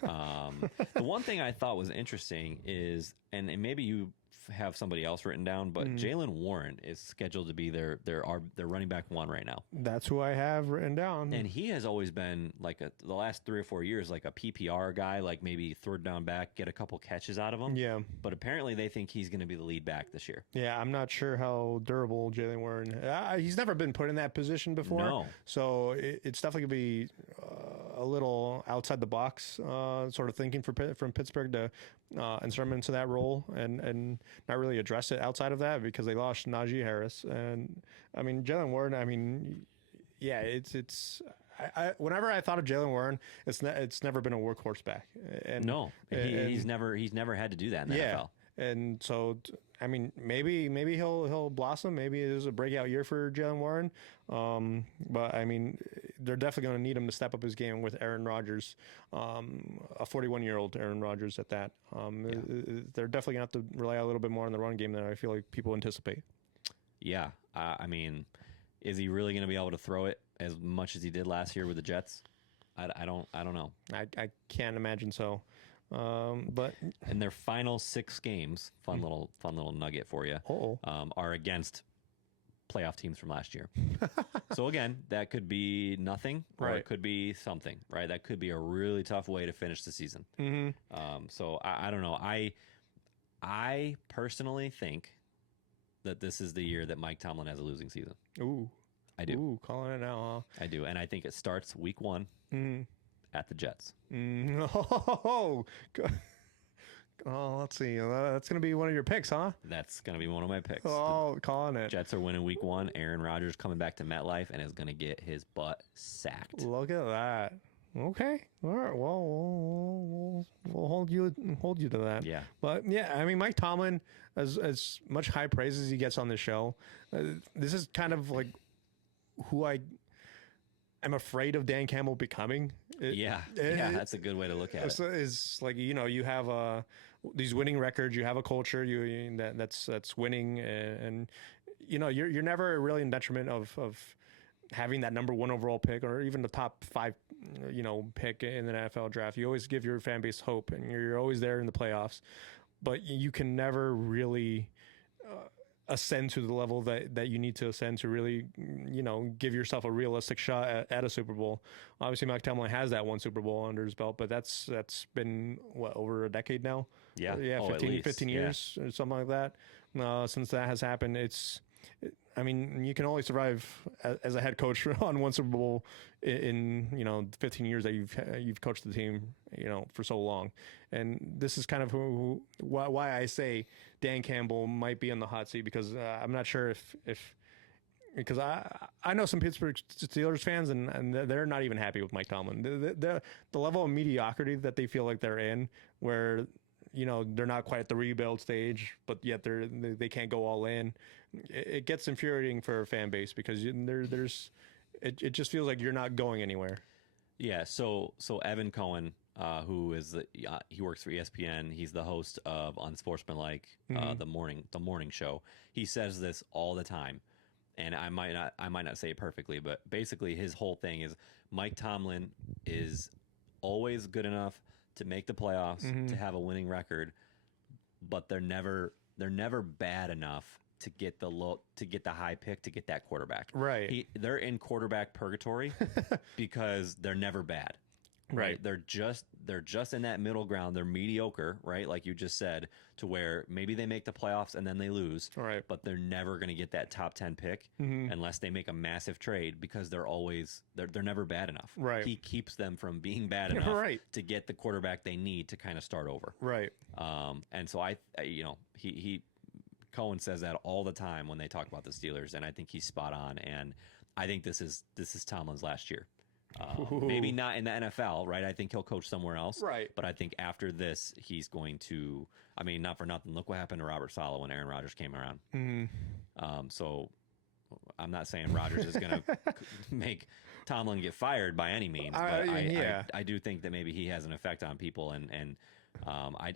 the one thing I thought was interesting is, and maybe you have somebody else written down, but Jalen Warren is scheduled to be their running back 1 right now. That's who I have written down. And he has always been like the last 3 or 4 years, like a PPR guy, like maybe third down back, get a couple catches out of him. Yeah. But apparently they think he's going to be the lead back this year. Yeah, I'm not sure how durable Jalen Warren. He's never been put in that position before. No. So it's definitely going to be a little outside the box sort of thinking from Pittsburgh to insert him into that role and not really address it outside of that because they lost Najee Harris. And I mean, Jalen Warren, I mean, yeah, it's whenever I thought of Jalen Warren, it's never been a workhorse back. And no, he's never had to do that in the NFL. And so, I mean, maybe he'll blossom. Maybe it is a breakout year for Jalen Warren. But I mean, they're definitely going to need him to step up his game with Aaron Rodgers, a 41-year-old Aaron Rodgers at that. They're definitely going to have to rely a little bit more on the run game than I feel like people anticipate. Yeah, I mean, is he really going to be able to throw it as much as he did last year with the Jets? I don't know. I can't imagine so. But in their final 6 games, fun little nugget for you, are against playoff teams from last year. So again, that could be nothing, or it could be something, right? That could be a really tough way to finish the season. So I don't know. I personally think that this is the year that Mike Tomlin has a losing season. Ooh, I do. Ooh, calling it now, huh? I do, and I think it starts week 1 at the Jets. Oh, let's see. That's going to be one of your picks, huh? That's going to be one of my picks. Oh, calling it. Jets are winning week 1. Aaron Rodgers coming back to MetLife and is going to get his butt sacked. Look at that. Okay. All right. Well, we'll hold you to that. Yeah. But yeah, I mean, Mike Tomlin, as much high praise as he gets on the show, this is kind of like who I'm afraid of Dan Campbell becoming. That's a good way to look at it. It's like, you have these winning records, you have a culture that's winning, and you're never really in detriment of having that number 1 overall pick or even the top 5 pick in the NFL draft. You always give your fan base hope, and you're always there in the playoffs, but you can never really ascend to the level that you need to ascend to really, give yourself a realistic shot at a Super Bowl. Obviously, Mike Tomlin has that 1 Super Bowl under his belt, but that's been over a decade now. Yeah. 15 years or something like that. Since that has happened, you can only survive as a head coach on 1 Super Bowl in 15 years that you've coached the team, for so long. And this is kind of why I say Dan Campbell might be on the hot seat, because I'm not sure because I know some Pittsburgh Steelers fans and they're not even happy with Mike Tomlin. The level of mediocrity that they feel like they're in, where they're not quite at the rebuild stage, but yet they can't go all in. It gets infuriating for a fan base because it just feels like you're not going anywhere. Yeah. So Evan Cohen, who is he works for ESPN. He's the host of Unsportsmanlike, the morning show. He says this all the time, and I might not say it perfectly, but basically his whole thing is Mike Tomlin is always good enough to make the playoffs, to have a winning record, but they're never bad enough to get the high pick to get that quarterback. Right. They're in quarterback purgatory because they're never bad. Right. They're just in that middle ground. They're mediocre, right? Like you just said, to where maybe they make the playoffs and then they lose. Right. But they're never going to get that top 10 pick unless they make a massive trade, because they're never bad enough. Right. He keeps them from being bad enough Right. to get the quarterback they need to kind of start over. Right. And so he Cohen says that all the time when they talk about the Steelers, and I think he's spot on. And I think this is Tomlin's last year. Maybe not in the NFL, right? I think he'll coach somewhere else. Right. But I think after this, he's going to, I mean, not for nothing, look what happened to Robert Saleh when Aaron Rodgers came around. So I'm not saying Rodgers is going to make Tomlin get fired by any means, but I do think that maybe he has an effect on people. And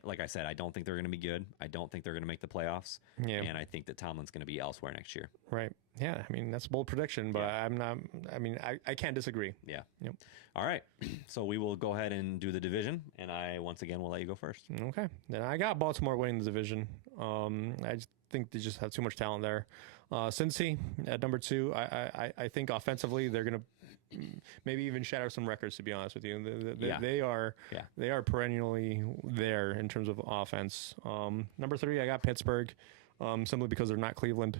like I said, I don't think they're going to be good. I don't think they're going to make the playoffs. Yeah. And I think that Tomlin's going to be elsewhere next year. Right. Yeah. I mean, that's a bold prediction, but I can't disagree. Yeah. Yep. All right. So we will go ahead and do the division, and I once again will let you go first. Okay. Then I got Baltimore winning the division. I just think they just have too much talent there. Cincy at number 2. I think offensively they're going to maybe even shatter some records, to be honest with you. They are perennially there in terms of offense. Number 3, I got Pittsburgh, simply because they're not Cleveland.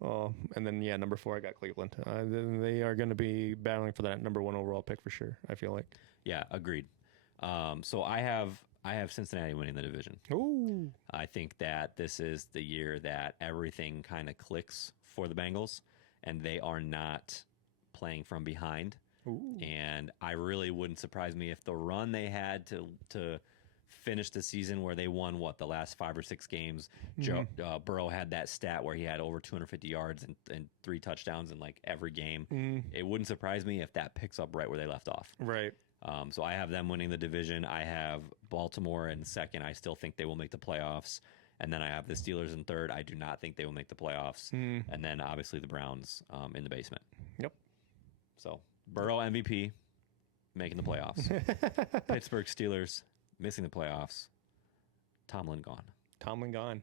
And then number 4, I got Cleveland. They are going to be battling for that number 1 overall pick for sure, I feel like. Yeah, agreed. So I have Cincinnati winning the division. Ooh. I think that this is the year that everything kind of clicks for the Bengals, and they are not playing from behind. Ooh. And I really wouldn't surprise me if the run they had to finish the season, where they won the last 5 or 6 games. Burrow had that stat where he had over 250 yards and 3 touchdowns in like every game. It wouldn't surprise me if that picks up right where they left off. Right. So I have them winning the division. I have Baltimore in second. I still think they will make the playoffs. And then I have the Steelers in third. I do not think they will make the playoffs. And then obviously the Browns in the basement. Yep. So Burrow MVP, making the playoffs. Pittsburgh Steelers missing the playoffs. Tomlin gone.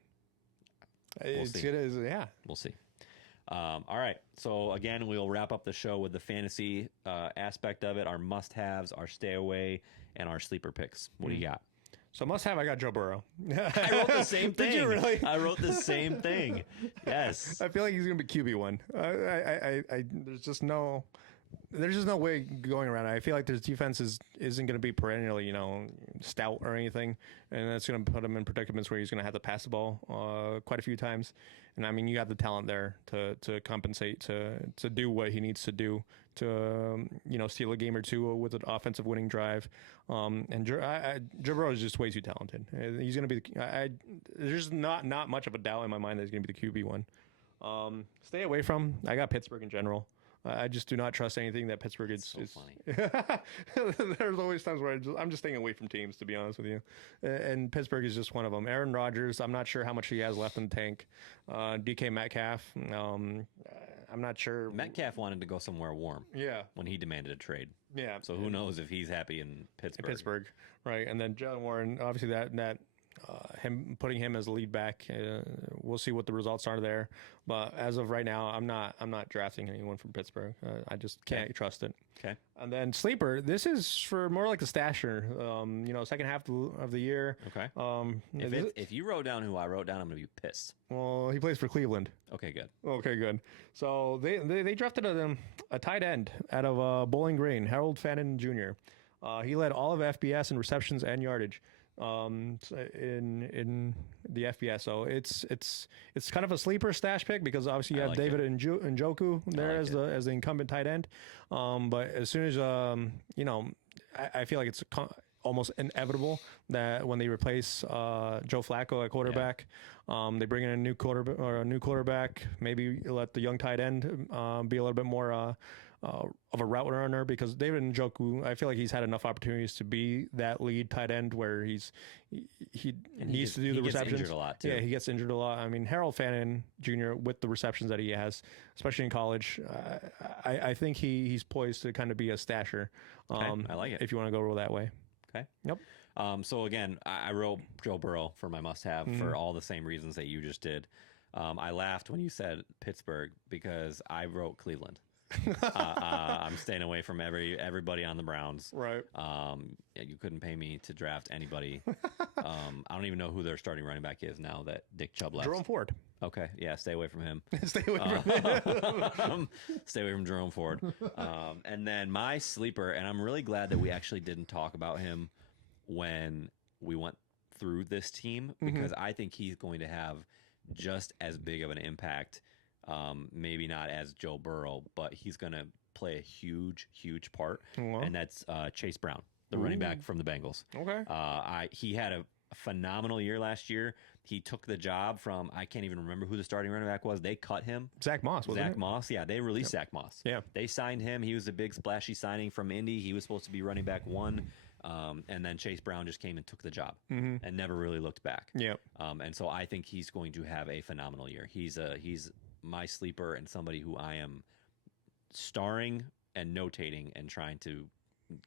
We'll see. We'll see. All right. So again, we'll wrap up the show with the fantasy aspect of it, our must-haves, our stay away, and our sleeper picks. What do you got? So must-have, I got Joe Burrow. I wrote the same thing. Did you really? I wrote the same thing. Yes. I feel like he's going to be QB1. There's just no way going around it. I feel like this defense isn't going to be perennially, stout or anything, and that's going to put him in predicaments where he's going to have to pass the ball quite a few times. And I mean, you got the talent there to compensate, to do what he needs to do to steal a game or two with an offensive winning drive. And Joe Burrow is just way too talented. He's going to be. There's not much of a doubt in my mind that he's going to be the QB1. Stay away from. I got Pittsburgh in general. I just do not trust anything that Pittsburgh is. Funny. There's always times where I'm just staying away from teams, to be honest with you. And Pittsburgh is just one of them. Aaron Rodgers, I'm not sure how much he has left in the tank. DK Metcalf, I'm not sure. Metcalf wanted to go somewhere warm. Yeah. When he demanded a trade. Yeah. So who knows if he's happy in Pittsburgh. Right. And then Jalen Warren, obviously that putting him as a lead back, we'll see what the results are there. But as of right now, I'm not drafting anyone from Pittsburgh. I just can't trust it. Okay. And then sleeper, this is for more like a stasher. Second half of the year. Okay. If you wrote down who I wrote down, I'm gonna be pissed. Well, he plays for Cleveland. Okay, good. Okay, good. So they drafted a tight end out of Bowling Green, Harold Fannin Jr. He led all of FBS in receptions and yardage in the FBS. So it's kind of a sleeper stash pick because obviously you have David Njoku there as the incumbent tight end. But as soon as I feel like it's almost inevitable that when they replace Joe Flacco at quarterback, they bring in a new quarterback. Maybe let the young tight end be a little bit more of a route runner, because David Njoku, I feel like he's had enough opportunities to be that lead tight end where he needs to do the receptions. He gets injured a lot too. Yeah, he gets injured a lot. I mean, Harold Fannin Jr. with the receptions that he has, especially in college, I think he's poised to kind of be a stasher. Okay, I like it. If you want to go that way. Okay. Yep. So again, I wrote Joe Burrow for my must-have for all the same reasons that you just did. I laughed when you said Pittsburgh because I wrote Cleveland. I'm staying away from everybody on the Browns. Right. You couldn't pay me to draft anybody. I don't even know who their starting running back is now that Dick Chubb left. Jerome Ford. Okay, yeah, stay away from him. Stay away from him. Stay away from Jerome Ford. And then my sleeper, and I'm really glad that we actually didn't talk about him when we went through this team, because I think he's going to have just as big of an impact. Maybe not as Joe Burrow, but he's going to play a huge, huge part, and that's Chase Brown, the running back from the Bengals. Okay. He had a phenomenal year last year. He took the job from, I can't even remember who the starting running back was. They cut him. Zach Moss, wasn't Zach it? Moss, yeah. They released Zach Moss. Yeah. They signed him. He was a big splashy signing from Indy. He was supposed to be running back 1. And then Chase Brown just came and took the job and never really looked back. Yep. And so I think he's going to have a phenomenal year. He's my sleeper and somebody who I am starring and notating and trying to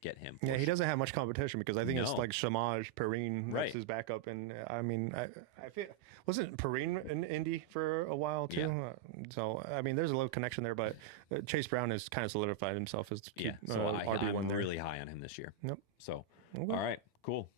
get him. Yeah, he doesn't have much competition because I think it's like Shamaj Perrine that's Right. his backup, and I mean, I feel wasn't Perrine in Indy for a while too. Yeah. So I mean, there's a little connection there, but Chase Brown has kind of solidified himself as So RB1 I'm there. really high on him this year. Yep. So Okay. all right, cool.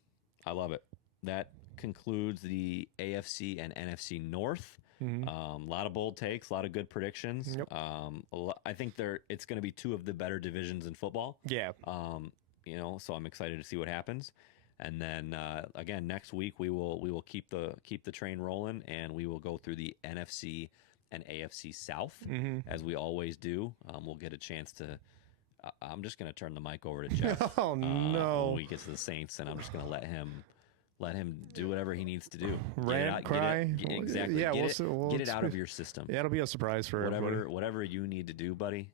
I love it. That concludes the AFC and NFC North. A lot of bold takes, a lot of good predictions. Yep. I think it's going to be 2 of the better divisions in football. Yeah. So I'm excited to see what happens. And then again, next week we will keep the train rolling, and we will go through the NFC and AFC South as we always do. We'll get a chance to. I'm just going to turn the mic over to Jeff. Oh no! When we get to the Saints, and I'm just going to let him do whatever he needs to do. Rant, cry. Exactly. Yeah, get it out of your system. Yeah, it'll be a surprise for everybody. Whatever you need to do, buddy.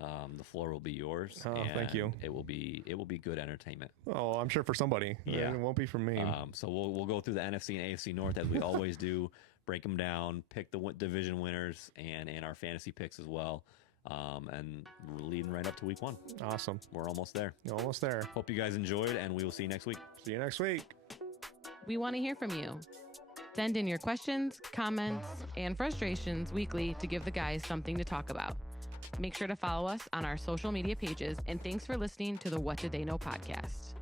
The floor will be yours. Oh, thank you. It will be good entertainment. Oh, I'm sure for somebody. Yeah. It won't be for me. So we'll go through the NFC and AFC North as we always do. Break them down, pick the division winners, and our fantasy picks as well. And we're leading right up to week 1. Awesome. We're almost there. Almost there. Hope you guys enjoyed, and we will see you next week. See you next week. We want to hear from you. Send in your questions, comments, and frustrations weekly to give the guys something to talk about. Make sure to follow us on our social media pages, and thanks for listening to the What Did They Know podcast.